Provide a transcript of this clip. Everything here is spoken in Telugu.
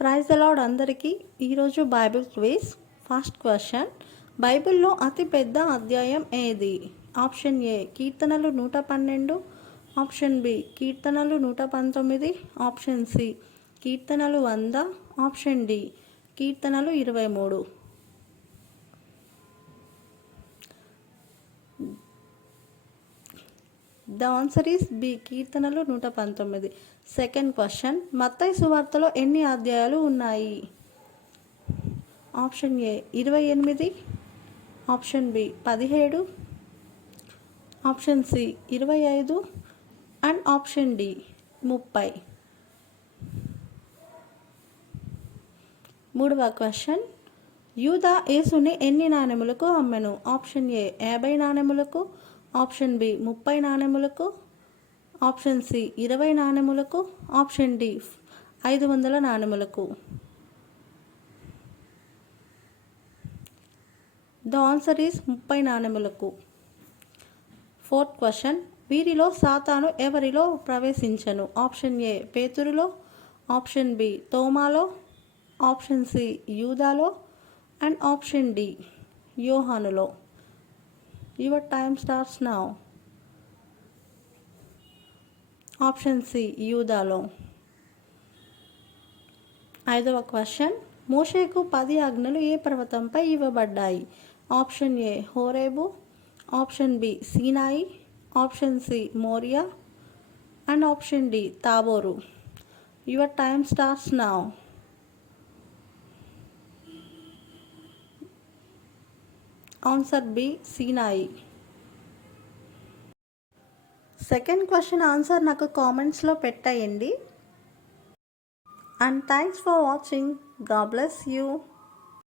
ప్రైజ్ అలాడ్ అందరికీ. ఈరోజు బైబిల్ క్విజ్. ఫస్ట్ క్వశ్చన్, బైబిల్లో అతి పెద్ద అధ్యాయం ఏది? ఆప్షన్ ఏ కీర్తనలు 112, ఆప్షన్ బి కీర్తనలు 119, ఆప్షన్ సి కీర్తనలు 100, ఆప్షన్ డి కీర్తనలు 23. ద ఆన్సర్ ఈస్ బి కీర్తనలు 119. సెకండ్ క్వశ్చన్, మత్తయి సువార్తలో ఎన్ని అధ్యాయాలు ఉన్నాయి? Option A 28, option B 17, option C 25 and option D 30. మూడవ క్వశ్చన్, యూదా యేసుని ఎన్ని నాణెములకు అమ్మెను? ఆప్షన్ ఏ 50 నాణెములకు, ఆప్షన్ బి 30 నాణెములకు, ఆప్షన్ సి 20 నాణెములకు, ఆప్షన్ డి 500 నాణెములకు. ద ఆన్సర్ ఈస్ 30 నాణెములకు. ఫోర్త్ క్వశ్చన్, వీరిలో సాతాను ఎవరిలో ప్రవేశించను? ఆప్షన్ ఏ పేతురులో, ఆప్షన్ బి తోమాలో, ఆప్షన్ సి యూదాలో అండ్ ఆప్షన్ డి యోహానులో. Your time starts now. Option C యూదాలో. ఐదవ క్వశ్చన్, మోషేకు 10 ఆజ్ఞలు ఏ పర్వతంపై ఇవ్వబడ్డాయి? Option A Horeb, option B Sinai, option C Moriah and option D Tabor. Your time starts now. Answer B Sinai. Second question answer నాకు కామెంట్స్లో పెట్టేయండి. And thanks for watching. God bless you.